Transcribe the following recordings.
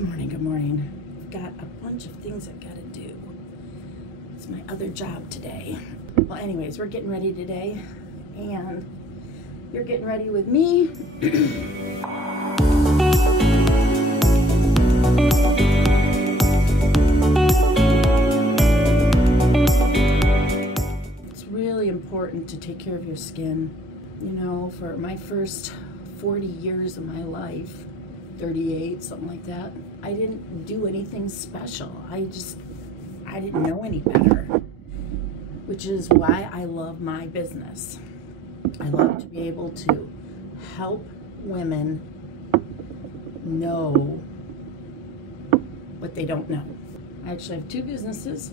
Good morning, good morning. I've got a bunch of things I've got to do. It's my other job today. Well, anyways, we're getting ready today, and you're getting ready with me. It's really important to take care of your skin. You know, for my first 40 years of my life, 38, something like that, I didn't do anything special. I didn't know any better, which is why I love my business. I love to be able to help women know what they don't know. I actually have two businesses.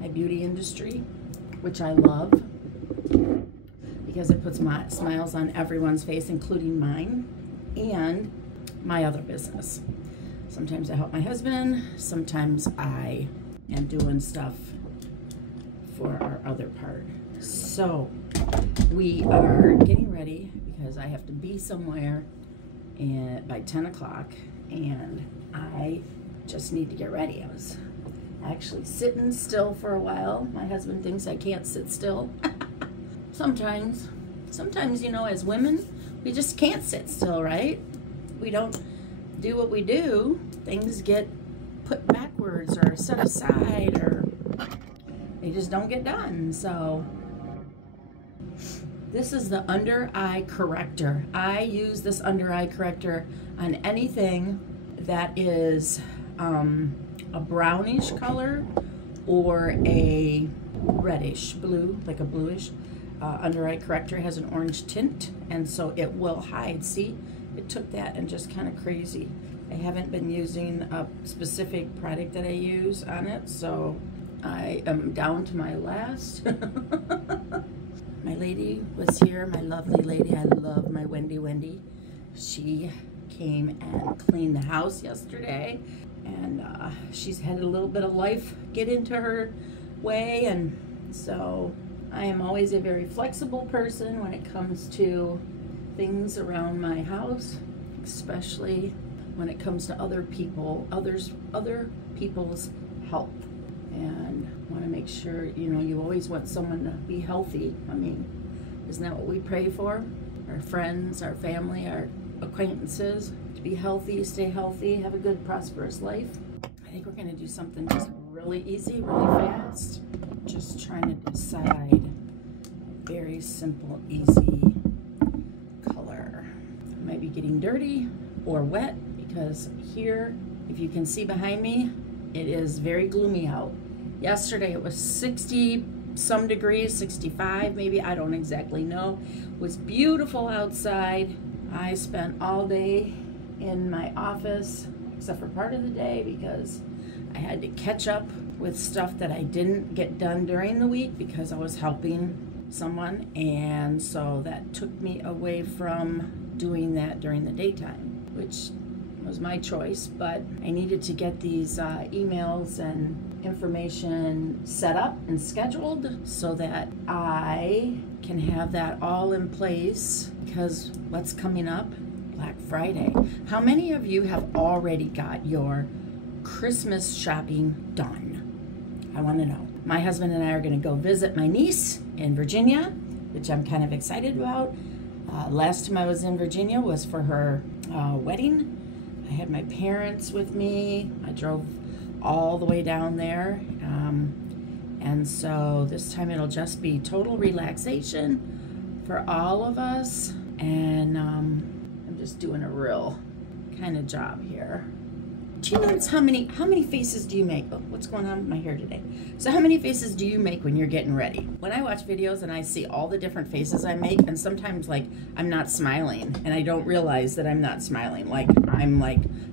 My beauty industry, which I love because it puts smiles on everyone's face, including mine, and my other business. Sometimes I help my husband, sometimes I am doing stuff for our other part. So we are getting ready because I have to be somewhere by 10 o'clock, and I just need to get ready. I was actually sitting still for a while. My husband thinks I can't sit still. Sometimes, you know, as women, we just can't sit still, right? We don't do what we do, things get put backwards or set aside, or they just don't get done. So this is the under eye corrector. I use this under eye corrector on anything that is a brownish color or a reddish blue, like a bluish. Under eye corrector has an orange tint, and so it will hide. See, it took that and just kind of crazy. I haven't been using a specific product that I use on it, so I am down to my last. My lady was here, my lovely lady. I love my Wendy. She came and cleaned the house yesterday, and she's had a little bit of life get into her way, and so I am always a very flexible person when it comes to things around my house, especially when it comes to other people's health. And want to make sure, you know, you always want someone to be healthy. I mean, isn't that what we pray for? Our friends, our family, our acquaintances, to be healthy, stay healthy, have a good, prosperous life. I think we're going to do something just really easy, really fast. Just trying to decide a very simple, easy color. It might be getting dirty or wet because here, if you can see behind me, it is very gloomy out. Yesterday it was 60 some degrees, 65 maybe, I don't exactly know. It was beautiful outside. I spent all day in my office except for part of the day because I had to catch up with stuff that I didn't get done during the week because I was helping someone, and so that took me away from doing that during the daytime, which was my choice, but I needed to get these emails and information set up and scheduled so that I can have that all in place, because what's coming up? Black Friday. How many of you have already got your Christmas shopping done? I want to know. My husband and I are going to go visit my niece in Virginia, which I'm kind of excited about. Last time I was in Virginia was for her wedding. I had my parents with me. I drove all the way down there. And so this time it'll just be total relaxation for all of us. And I'm just doing a real kind of job here. Do you notice how many faces do you make? Oh, what's going on with my hair today? So how many faces do you make when you're getting ready? When I watch videos and I see all the different faces I make, and sometimes like I'm not smiling and I don't realize that I'm not smiling.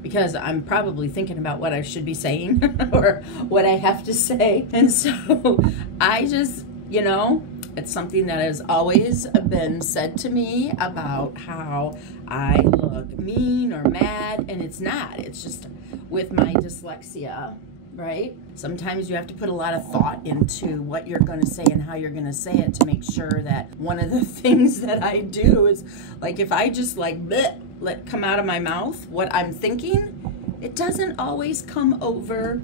Because I'm probably thinking about what I should be saying or what I have to say. And so I just, you know, it's something that has always been said to me about how I look mean or mad, and it's not. It's just with my dyslexia, right? Sometimes you have to put a lot of thought into what you're going to say and how you're going to say it to make sure that one of the things that I do is, like, if I just like bleh, let come out of my mouth what I'm thinking, it doesn't always come over,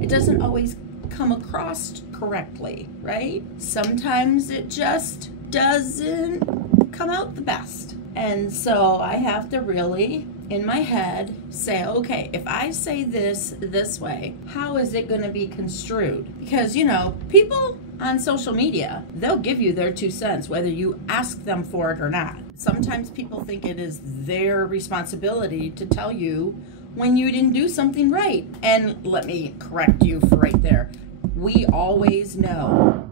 it doesn't always come across correctly, right? Sometimes it just doesn't come out the best. And so I have to really, in my head, say, okay, if I say this way, how is it going to be construed? Because, you know, people on social media, they'll give you their 2 cents, whether you ask them for it or not. Sometimes people think it is their responsibility to tell you when you didn't do something right. And let me correct you for right there. We always know.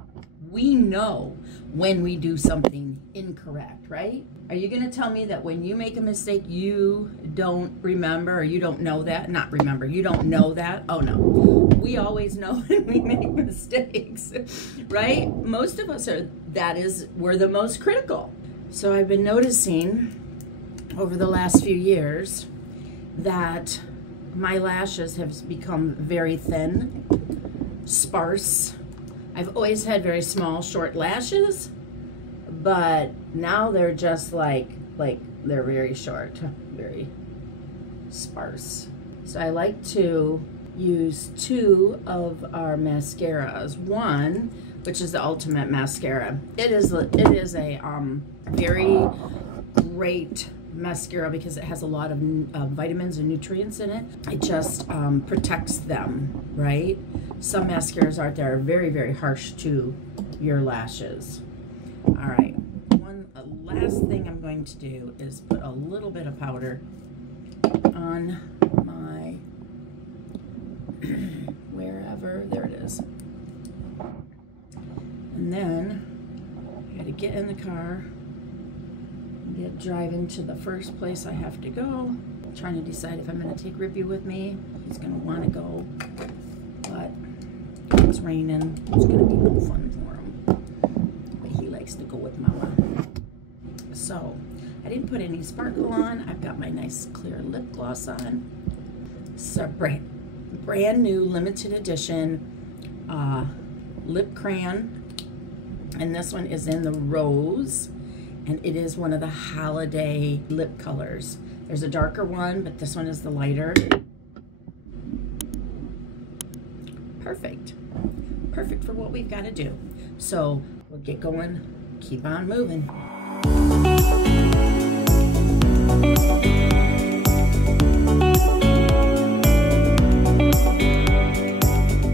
We know when we do something incorrect, right? Are you going to tell me that when you make a mistake, you don't remember, or you don't know that? Not remember, you don't know that? Oh no. We always know when we make mistakes, right? Most of us we're the most critical. So I've been noticing over the last few years that my lashes have become very thin, sparse. I've always had very small, short lashes, but now they're just like they're very short, very sparse. So I like to use 2 of our mascaras. One, which is the Ultimate Mascara. It is a very great mascara because it has a lot of vitamins and nutrients in it. It just protects them, right? Some mascaras out there are very, very harsh to your lashes. All right, one last thing I'm going to do is put a little bit of powder on my wherever, there it is. And then I got to get in the car, get driving to the first place I have to go. I'm trying to decide if I'm going to take Rippy with me. He's going to want to go, but it's raining. It's going to be no fun for him. But he likes to go with Mama. So I didn't put any sparkle on. I've got my nice clear lip gloss on. It's a brand new limited edition lip crayon. And this one is in the rose. And it is one of the holiday lip colors. There's a darker one, but this one is the lighter. Perfect. Perfect for what we've got to do. So we'll get going, keep on moving.